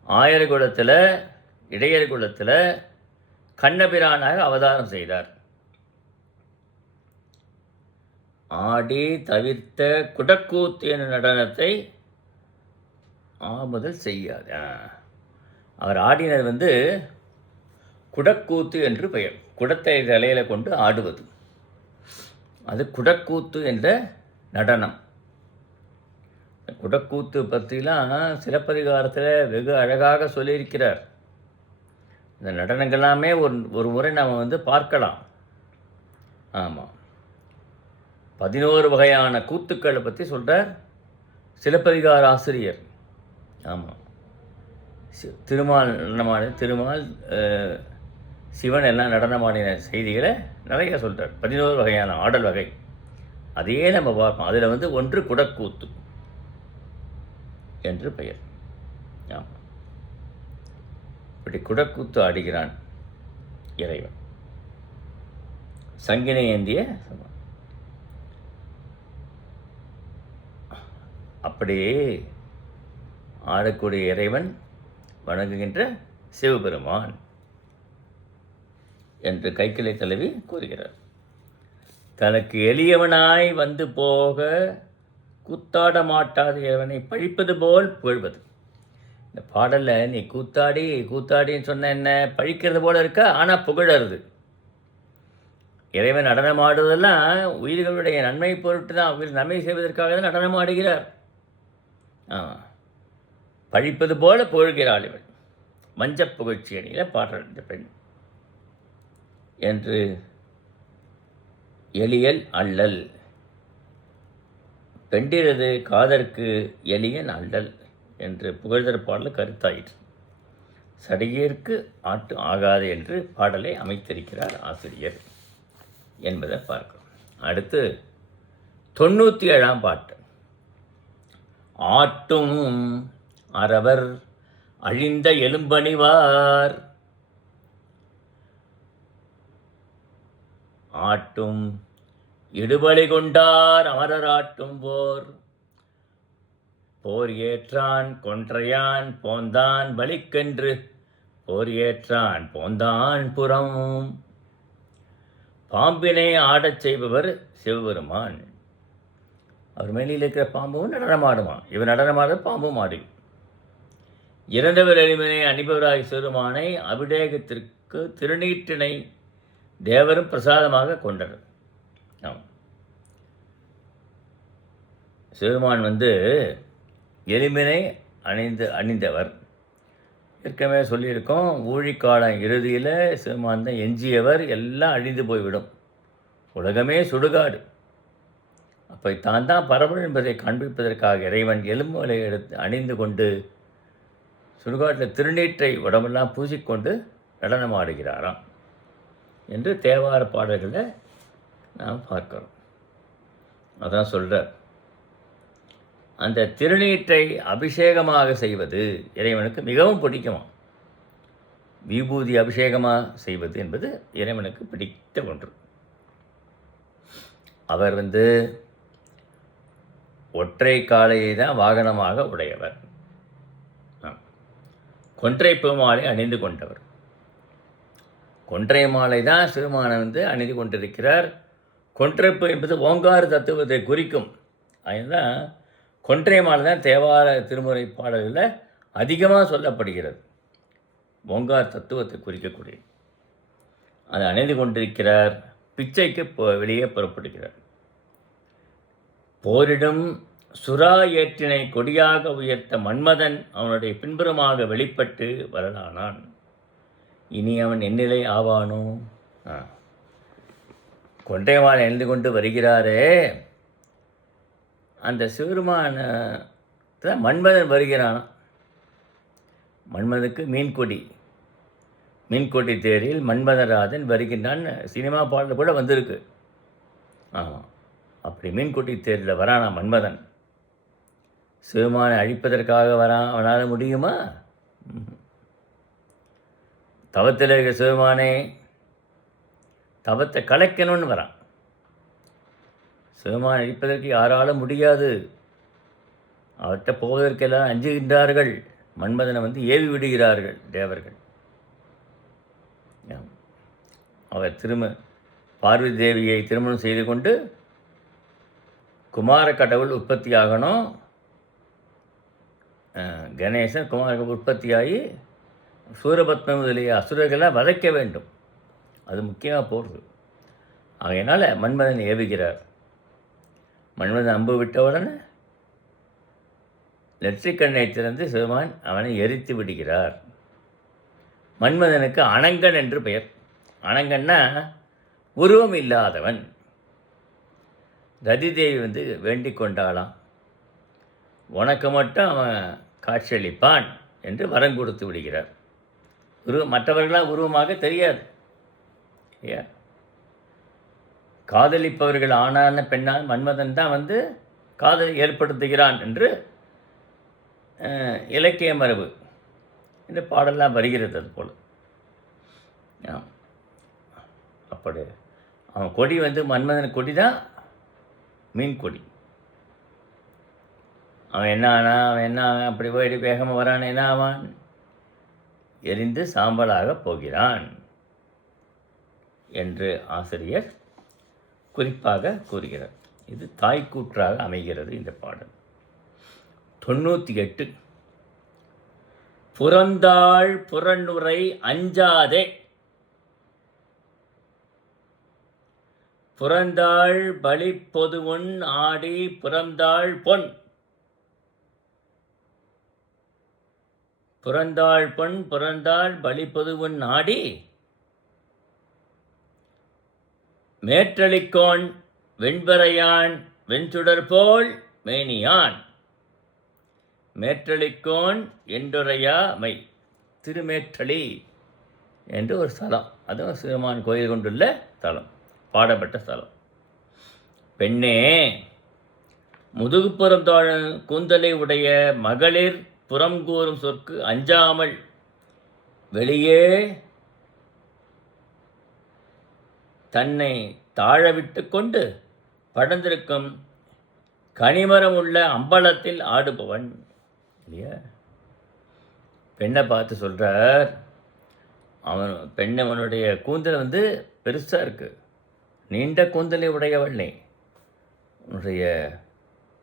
ஆயர்குலத்தில் இடையர்குலத்தில் கண்ணபிரானாக அவதாரம் செய்தார். ஆடி தவிர்த்த குடக்கூத்து என்ற நடனத்தை முதல் செய்யாது. அவர் ஆடினது குடக்கூத்து என்று பெயர். குடத்தை தலையில் கொண்டு ஆடுவது, அது குடக்கூத்து என்ற நடனம். குடக்கூத்து பற்றிலாம் சிலப்பதிகாரத்தில் வெகு அழகாக சொல்லியிருக்கிறார். இந்த நடனங்கள்லாமே ஒரு முறை நாம் பார்க்கலாம். ஆமாம், 11 வகையான கூத்துக்களை பற்றி சொல்கிறார் சிலப்பதிகார ஆசிரியர். ஆமாம், திருமால் சிவன் எல்லாம் நடனமாடின செய்திகளை நிறைய சொல்கிறார். 11 வகையான ஆடல் வகை அதையே நம்ம பார்ப்போம். அதில் ஒன்று குடக்கூத்து என்று பெயர். ஆமாம், இப்படி குடக்கூத்து ஆடுகிறான் இறைவன். சங்கினை ஏந்திய அப்படியே ஆடக்கூடிய இறைவன் வணங்குகின்ற சிவபெருமான் என்று கைக்கிளை தலைவி கூறுகிறார். தனக்கு எளியவனாய் வந்து போக கூத்தாட மாட்டாத இறைவனை பழிப்பது போல் புகழ்வது. இந்த பாடலில் நீ கூத்தாடின்னு சொன்ன என்ன? பழிக்கிறது போல இருக்கா, ஆனால் புகழறது. இறைவன் நடனம் ஆடுவதெல்லாம் உயிர்களுடைய நன்மை பொருட்டு தான், உயிர் நன்மை செய்வதற்காக தான் நடனம் ஆடுகிறார். பழிப்பது போல புகழ்கிறாள் இவள். மஞ்ச புகழ்ச்சி அணியில் பாடுறாள் இந்த பெண் என்று. எளியல் அல்லல் பெண்டிரது காதற்கு எளியன் அல்லல் என்று புகழ்தர் பாடல் கருத்தாயிற்று. சடையேற்கு ஆட்டு ஆகாது என்று பாடலை அமைத்திருக்கிறார் ஆசிரியர் என்பதை பார்க்கிறோம். அடுத்து 97ஆம் பாட்டு. ஆட்டும் அரவர் அழிந்த எலும்பணிவார். ஆட்டும் இடுபலி கொண்டார் அமரராட்டும் போர் ஏற்றான் கொன்றையான் போந்தான் பலிக்கென்று போர் ஏற்றான் போந்தான் புறம். பாம்பினை ஆடச் செய்பவர் சிவபெருமான். அவர் மேனியில் இருக்கிற பாம்பும் நடனமாடுமா, இவர் நடனமாடுற பாம்பும் ஆடும். இறந்தவர் எளிமனை அணிபவராய் சிறுமானை அபிடேகத்திற்கு திருநீற்றினை தேவரும் பிரசாதமாக கொண்டனர். ஆமாம், சிறுமான் எளிமினை அணிந்தவர். ஏற்கனவே சொல்லியிருக்கோம், ஊழிக்காலம் இறுதியில் சிறுமான் தான் எஞ்சியவர், எல்லாம் அழிந்து போய்விடும், உலகமே சுடுகாடு. அப்போ தான் தான் பரவல் என்பதை காண்பிப்பதற்காக இறைவன் எலும்புகளை எடுத்து அணிந்து கொண்டு சுடுகாட்டில் திருநீற்றை உடம்பெல்லாம் பூசிக்கொண்டு நடனமாடுகிறாராம் என்று தேவார பாடல்களை நாம் பார்க்கிறோம். அதான் சொல்கிறார், அந்த திருநீற்றை அபிஷேகமாக செய்வது இறைவனுக்கு மிகவும் பிடிக்குமா. விபூதி அபிஷேகமாக செய்வது என்பது இறைவனுக்கு பிடித்த ஒன்று. அவர் ஒற்றை காலையை தான் வாகனமாக உடையவர், கொன்றை பூமாலை அணிந்து கொண்டவர். கொன்றை மாலை தான் சிறுமானை அணிந்து கொண்டிருக்கிறார். கொன்றைப்பு என்பது ஓங்கார தத்துவத்தை குறிக்கும். அதுதான் கொன்றை மாலை தான் தேவார திருமுறை பாடல்களில் அதிகமாக சொல்லப்படுகிறது. ஓங்கார தத்துவத்தை குறிக்கக்கூடிய அதை அணிந்து கொண்டிருக்கிறார். பிச்சைக்கு வெளியே புறப்படுகிறார். போரிடும் சுறா ஏற்றினை கொடியாக உயர்த்த மன்மதன் அவனுடைய பின்புறமாக வெளிப்பட்டு வரலானான். இனி அவன் எந்நிலை ஆவானோ? கொன்றைமாலை எழுந்து கொண்டு வருகிறாரே, அந்த சிவருமான மன்மதன் வருகிறான். மன்மதனுக்கு மீன்கொடி தேரில் மன்மதராஜன் வருகின்றான். சினிமா பாடல் கூட வந்திருக்கு. ஆமாம், அப்படி மீன்கொடி தேரில் வரானா மன்மதன். சிவமானை அழிப்பதற்காக அவனால் முடியுமா? தவத்தில் இருக்க சிவமானே தவத்தை கலைக்கணும்னு வரான். சிவமானை அழிப்பதற்கு யாராலும் முடியாது. அவர்கிட்ட போவதற்கெல்லாம் அஞ்சுகின்றார்கள். மன்மதனை ஏவி விடுகிறார்கள் தேவர்கள். அவர் பார்வதி தேவியை திருமணம் செய்து கொண்டு குமார கடவுள் உற்பத்தியாகணும். கணேசன் குமார உற்பத்தியாகி சூரபத்ம முதலிய அசுரர்களாக வதைக்க வேண்டும். அது முக்கியமாக போகிறது. ஆகையினால் மன்மதன் ஏவுகிறார். மன்மதன் அம்பு விட்டவுடனே நெற்றிக்கண்ணை திறந்து சிவமான் அவனை எரித்து விடுகிறார். மன்மதனுக்கு அனங்கன் என்று பெயர். அனங்கன்னா உருவம் இல்லாதவன். ரதிதேவி வேண்டிக் கொண்டாளாம், உனக்கு மட்டும் அவன் காட்சியளிப்பான் என்று வரம் கொடுத்து விடுகிறார். மற்றவர்களால் உருவமாக தெரியாது. காதலிப்பவர்கள் ஆனான பெண்ணால் மன்மதன் தான் காதலை ஏற்படுத்துகிறான் என்று இலக்கிய மரபு இந்த பாடலாம் வருகிறது. அது போல் அப்படி அவன் கொடி மன்மதன் கொடி தான் மீன் கொடி. அவன் என்ன அப்படி போயிட்டு வேகமாக வரான், என்ன ஆவான்? எரிந்து சாம்பலாக போகிறான் என்று ஆசிரியர் குறிப்பாக கூறுகிறார். இது தாய்க்கூற்றாக அமைகிறது இந்த பாடல். 98 புறந்தாள் புறனுரை அஞ்சாதே. புறந்தாள் பலி பொதுவுன் ஆடி புறந்தாள் பொன். புறந்தாள் பொன் புறந்தாள் பலி பொதுவுன் ஆடி மேற்றளிக்கோன் வெண்பறையான் வெண்சுடர் போல் மேனியான். மேற்றளிக்கோன் என்றுரையா மை. திருமேற்றளி என்று ஒரு ஸ்தலம், அதுவும் சிறுமான் கோயில் கொண்டுள்ள ஸ்தலம், பாடப்பட்ட ஸ்தலம். பெண்ணே, முதுகுப்புறம் தோழன் கூந்தலை உடைய மகளிர் புறம் கூறும் சொற்கு அஞ்சாமல் வெளியே தன்னை தாழவிட்டு கொண்டு படர்ந்திருக்கும் கனிமரம் உள்ள அம்பலத்தில் ஆடுபவன். இல்லையா? பெண்ணை பார்த்து சொல்கிறார், அவனுடைய கூந்தல் பெருசாக இருக்குது, நீண்ட கூந்தலை உடையவள் நீ, உன்னுடைய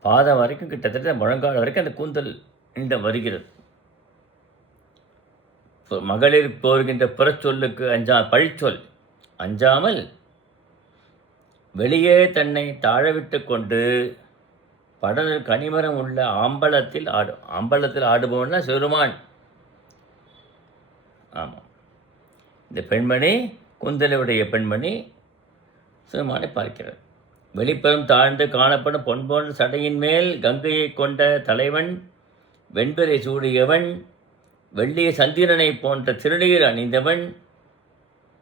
பாதம் வரைக்கும் கிட்டத்தட்ட முழங்கால் வரைக்கும் அந்த கூந்தல் இந்த வருகிறது. மகளிர் போர்கின்ற புறச்சொல்லுக்கு பழிச்சொல் அஞ்சாமல் வெளியே தன்னை தாழவிட்டு கொண்டு படல் கனிமரம் உள்ள அம்பலத்தில் ஆடுபவன்னா சிவருமான். ஆமாம், இந்த பெண்மணி கூந்தலுடைய பெண்மணி சிவருமானை பார்க்கிறார். வெளிப்புறம் தாழ்ந்து காணப்படும் பொன்போன்ற சடையின் மேல் கங்கையை கொண்ட தலைவன், வெண்பெறை சூடியவன், வெள்ளிய சந்திரனை போன்ற திருநீர் அணிந்தவன்,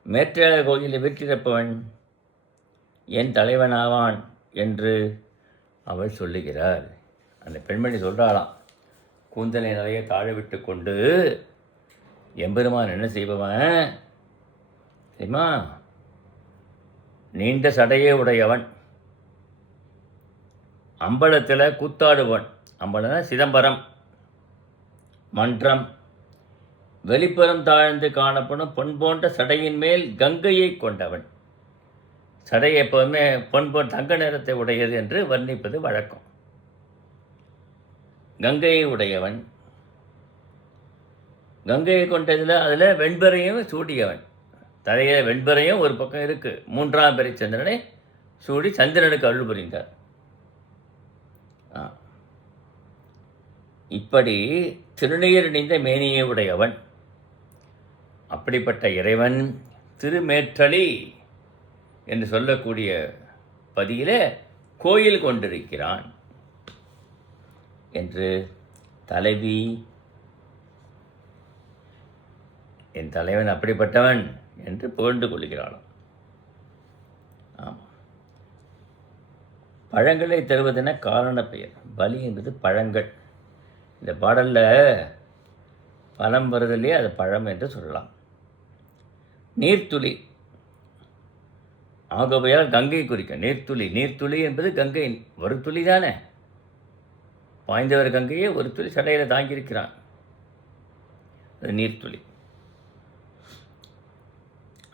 மேற்ற கோயிலில் வீற்றிருப்பவன் என் தலைவனாவான் என்று அவள் சொல்லுகிறார். அந்த பெண்மணி சொல்கிறாளாம், கூந்தலை நிறைய தாழ விட்டு கொண்டு எம்பெருமான் என்ன செய்பவன் தெரியுமா? நீண்ட சடையே உடையவன், அம்பலத்தில் கூத்தாடுவன். அம்பலம்னா சிதம்பரம் மன்றம். வெளிப்புறம் தாழ்ந்து காணப்படும் பொன் போன்ற சடையின் மேல் கங்கையை கொண்டவன். சடை எப்போதுமே பொன் போன்ற தங்க நிறத்தை உடையது என்று வர்ணிப்பது வழக்கம். கங்கையை உடையவன், கங்கையை கொண்டதில் அதில் வெண்பரையும் சூடியவன். தலையில் வெண்பரையும் ஒரு பக்கம் இருக்குது. மூன்றாம் பெரிய சந்திரனை சூடி சந்திரனுக்கு அருள் புரிந்தார். இப்படி திருநீர் அணிந்த மேனியை உடையவன். அப்படிப்பட்ட இறைவன் திருமேற்றளி என்று சொல்லக்கூடிய பதியிலே கோயில் கொண்டிருக்கிறான் என்று தலைவி, என் தலைவன் அப்படிப்பட்டவன் என்று புகழ்ந்து கொள்கிறாளாம். ஆமாம், பழங்களை தருவதென காரண பெயர். பலி என்பது பழங்கள். இந்த பாடலில் பழம் வருதில்லையே, அது பழம் என்று சொல்லலாம். நீர்த்துளி ஆகவையால் கங்கை குறிக்க நீர்த்துளி. நீர்த்துளி என்பது கங்கை ஒரு துளி தானே. பாய்ந்தவர் கங்கையே ஒரு துளி சடையில் தாங்கியிருக்கிறான், அது நீர்த்துளி.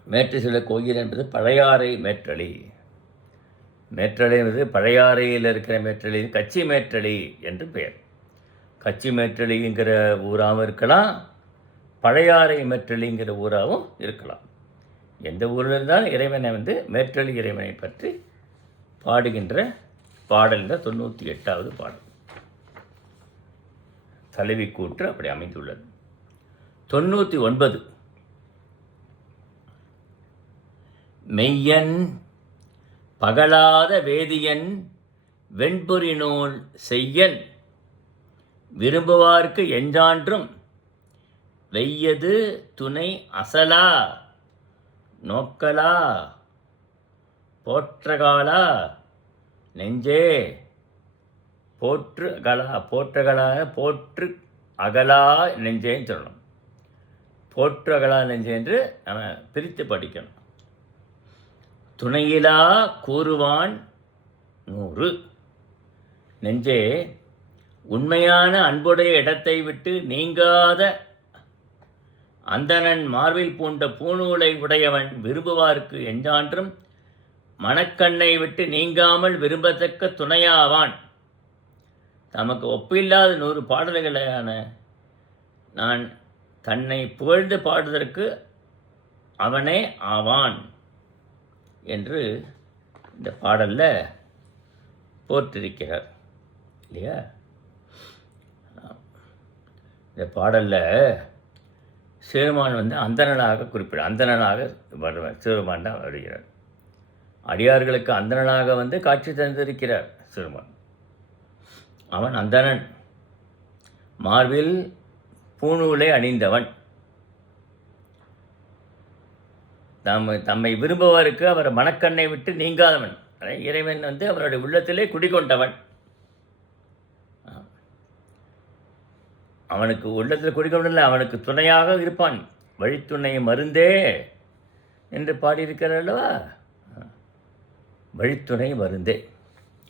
மேற்று சில கோயில் என்பது பழையாறை மேற்றளி. மேற்றளி என்பது பழையாறையில் இருக்கிற மேற்றளி, கச்சி மேற்றளி என்று பெயர். கச்சி மேற்றளிங்கிற ஊராகவும் இருக்கலாம், பழையாறை மேற்றளிங்கிற ஊராகவும் இருக்கலாம். எந்த ஊரில் இருந்தாலும் இறைவனை மேற்றளி இறைவனை பற்றி பாடுகின்ற பாடல் தான் 98வது பாடல். தலைவி கூற்று அப்படி அமைந்துள்ளது. 99 மெய்யன் பகலாத வேதியன் வெண்பொறி நூல் செய்யன் விரும்புவார்க்கு எஞ்சான்றும் வெய்யது துணை அசலா நோக்கலா போற்றகாலா நெஞ்சே போற்று அகலா போற்றகலா போற்று அகலா நெஞ்சேன்னு சொல்லணும். போற்று அகலா நெஞ்சே என்று நம்ம பிரித்து படிக்கணும். துணையிலா கூறுவான் 100 நெஞ்சே உண்மையான அன்புடைய இடத்தை விட்டு நீங்காத அந்தணன் மார்பில் பூண்ட பூநூலை உடையவன் விரும்புவார்க்கு எஞ்சான்றும் மணக்கண்ணை விட்டு நீங்காமல் விரும்பத்தக்க துணையாவான். தமக்கு ஒப்பில்லாத 100 பாடல்களான நான் தன்னை புகழ்ந்து பாடுவதற்கு அவனே ஆவான் என்று இந்த பாடலில் போற்றிருக்கிறார் இல்லையா? இந்த பாடலில் சிவருமான் அந்தணனாக அந்தணனாக சிவருமான் தான் வருகிறார். அடியார்களுக்கு அந்தணனாக காட்சி தந்திருக்கிறார் சிவருமான். அவன் அந்தணன், மார்பில் பூநூலை அணிந்தவன், தம்மை விரும்புவருக்கு அவர் மனக்கண்ணை விட்டு நீங்காதவன். இறைவன் அவருடைய உள்ளத்திலே குடிகொண்டவன். அவனுக்கு உள்ளத்தில் குடிக்கொண்டல அவனுக்கு துணையாக இருப்பான். வழித்துணை மருந்தே என்று பாடியிருக்கிறார் அல்லவா? வழித்துணை மருந்தே.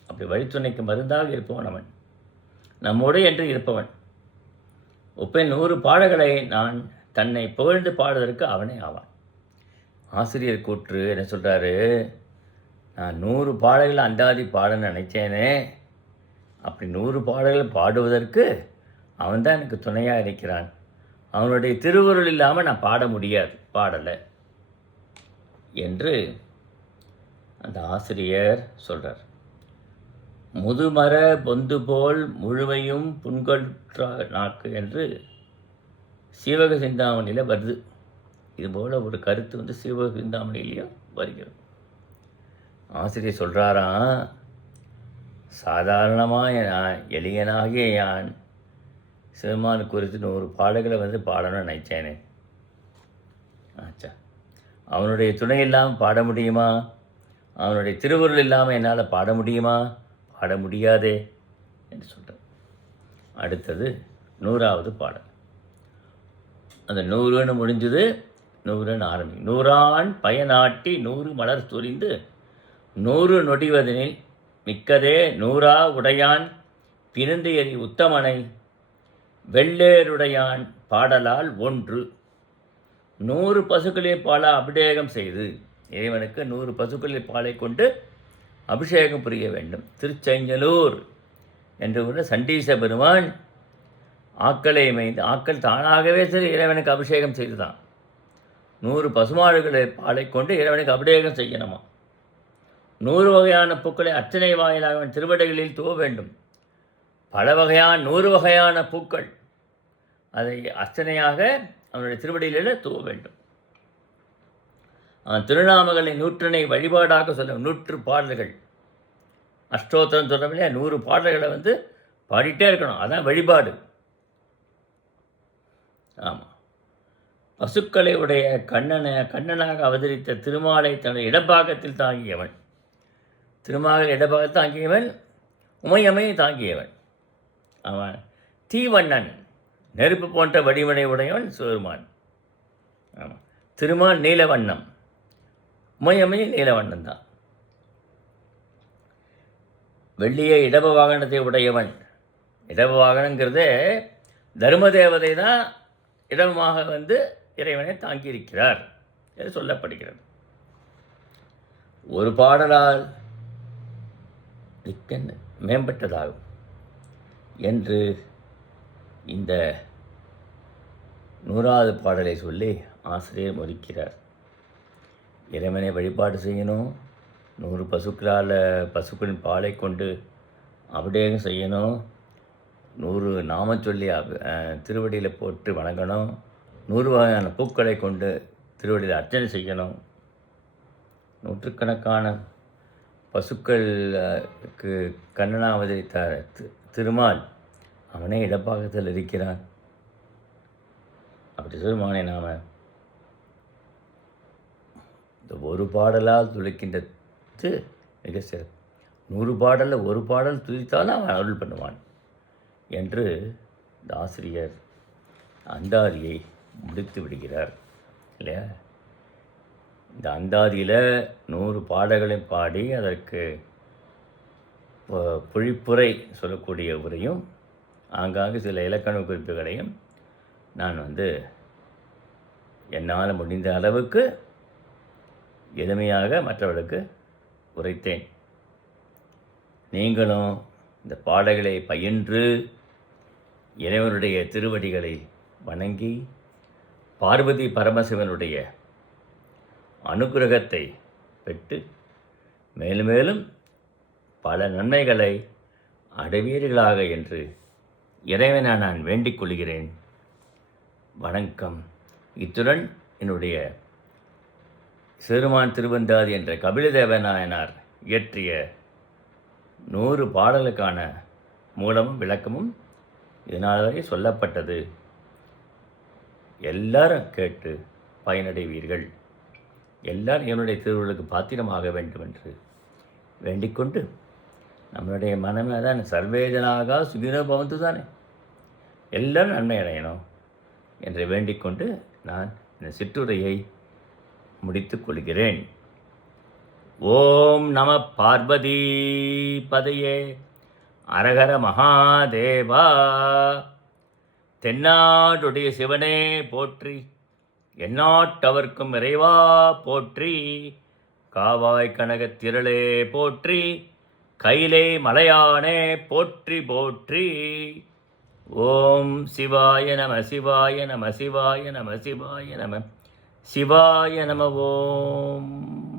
அப்படி வழித்துணைக்கு மருந்தாக இருப்பவன் அவன், நம்மோடு என்று இருப்பவன். ஒப்பேன் 100 பாடல்களை நான் தன்னை புகழ்ந்து பாடுவதற்கு அவனே ஆவான். ஆசிரியர் கூற்று என்ன சொல்கிறாரு? நான் 100 பாடல்களை அந்தாதி பாடன்னு நினைச்சேனே, அப்படி 100 பாடல்கள் பாடுவதற்கு அவன்தான் எனக்கு துணையாக இருக்கிறான். அவனுடைய திருவருள் இல்லாமல் நான் பாட முடியாது, பாடலை என்று அந்த ஆசிரியர் சொல்கிறார். முதுமர பொந்து போல் முழுமையும் புண்கொற்றா நாக்கு என்று சீவக சிந்தாமணியில் வருது. இதுபோல் ஒரு கருத்து சீவக சிந்தாமணிலையும் வருகிறது. ஆசிரியர் சொல்கிறாராம், சாதாரணமாக நான் எளியனாகிய யான் சிவமானு குறித்து 100 பாடல்களை பாடணும்னு நினைச்சேனே. ஆச்சா, அவனுடைய துணை இல்லாமல் பாட முடியுமா? அவனுடைய திருவருள் இல்லாமல் என்னால் பாட முடியுமா? பாட முடியாதே என்று சொல்கிறார். அடுத்தது 100வது பாடல். அந்த 100ன்னு முடிஞ்சது, 100ன்னு ஆரம்பி. 100ஆன் பயனாட்டி 100 மலர் சொரிந்து 100 நொடிவதனில் மிக்கதே 100ஆ உடையான் பிறந்து எரி உத்தமனை வெள்ளேருடையான் பாடலால் 1 100 பசுக்களே பால அபிஷேகம் செய்து, இறைவனுக்கு 100 பசுக்களே பாலை கொண்டு அபிஷேகம் புரிய வேண்டும். திருச்செஞ்சலூர் என்று கூட சண்டீச பெருமான் ஆக்களை மேய்ந்து, ஆக்கள் தானாகவே சரி இறைவனுக்கு அபிஷேகம் செய்துதான் 100 பசுமாடுகளை பாலை கொண்டு இறைவனுக்கு அபிஷேகம் செய்யணுமா. 100 வகையான பூக்களை அர்ச்சனை வாயிலாக அவன் திருவடிகளில் தூவ வேண்டும். பல வகையான 100 வகையான பூக்கள் அதை அர்ச்சனையாக அவனுடைய திருவடிகளில் தூவ வேண்டும். திருநாமங்களை 100னை வழிபாடாக சொல்ல 100 பாடல்கள், அஷ்டோத்திரம் சொல்லவில்லையா, 100 பாடல்களை பாடிட்டே இருக்கணும். அதான் வழிபாடு. ஆமாம், பசுக்களை உடைய கண்ணனாக அவதரித்த திருமாலை தன்னுடைய இடப்பாகத்தில் தாங்கியவன், திருமாலை இடப்பாகத்தில் தாங்கியவன், உமையமையை தாங்கியவன். அவன் தீவண்ணன், நெருப்பு போன்ற வடிவனை உடையவன் சிவருமான். ஆமாம், திருமால் நீலவண்ணம், உமையமையை நீலவண்ணன் தான். வெள்ளிய இடப வாகனத்தை உடையவன். இடப வாகனங்கிறதே தர்மதேவதை தான் இடமாக இறைவனை தாங்கியிருக்கிறார் என்று சொல்லப்படுகிறது. ஒரு பாடலால் மேம்பட்டதாகும் என்று இந்த 100வது பாடலை சொல்லி ஆசிரியர் முடிக்கிறார். இறைவனை வழிபாடு செய்யணும், 100 பசுக்களின் பாலை கொண்டு அபிஷேகம் செய்யணும், 100 நாம சொல்லி திருவடியில் போட்டு வணங்கணும், 100 வகையான பூக்களை கொண்டு திருவடியில் அர்ச்சனை செய்யணும். நூற்றுக்கணக்கான பசுக்களுக்கு கண்ணனாக அவதரித்த திருமால் அவனே இடப்பாகத்தில் இருக்கிறான். அப்படி திருமானை நாம் இந்த ஒரு பாடலால் துளைக்கின்றது மிக சிறப்பு. 100 பாடலில் ஒரு பாடல் துதித்தாலும் அவன் அருள் பண்ணுவான் என்று இந்த ஆசிரியர் அந்தாதியை முடித்து விடுகிறார் இல்லையா. இந்த அந்தாதியில் 100 பாடல்களையும் பாடி அதற்கு பொழிப்புரை சொல்லக்கூடிய உரையும் ஆங்காங்கு சில இலக்கண குறிப்புகளையும் நான் என்னால் முடிந்த அளவுக்கு எளிமையாக மற்றவர்களுக்கு உரைத்தேன். நீங்களும் இந்த பாடல்களை பயின்று இறைவனுடைய திருவடிகளை வணங்கி பார்வதி பரமசிவனுடைய அனுகிரகத்தை பெற்று மேலும் மேலும் பல நன்மைகளை அடைவீர்களாக என்று இறைவனை நான் வேண்டிக் கொள்கிறேன். வணக்கம். இத்துடன் என்னுடைய சிறுமான் திருவந்தாதி என்ற கபிலதேவநாயனார் இயற்றிய 100 பாடலுக்கான மூலமும் விளக்கமும் இதனால் வரை சொல்லப்பட்டது. எல்லாரும் கேட்டு பயனடைவீர்கள். எல்லாரும் என்னுடைய திருவள்ளுக்கு பாத்திரமாக வேண்டும் என்று வேண்டிக்கொண்டு, நம்மளுடைய மனமே தான் சர்வேஜனாக சுகினோ பவந்து தானே, எல்லாரும் நன்மை அடையணும் என்று வேண்டிக்கொண்டு நான் இந்த சிற்றுரையை முடித்து கொள்கிறேன். ஓம் நம பார்வதி பதையே அரகர மகாதேவா. தென்னாடுடைய சிவனே போற்றி, எந்நாட்டவர்க்கும் இறைவா போற்றி, காவாய் கனகத் திரளே போற்றி, கைலை மலையானே போற்றி போற்றி. ஓம் சிவாய நம சிவாய நம சிவாய நம சிவாய நம சிவாய நம. ஓம்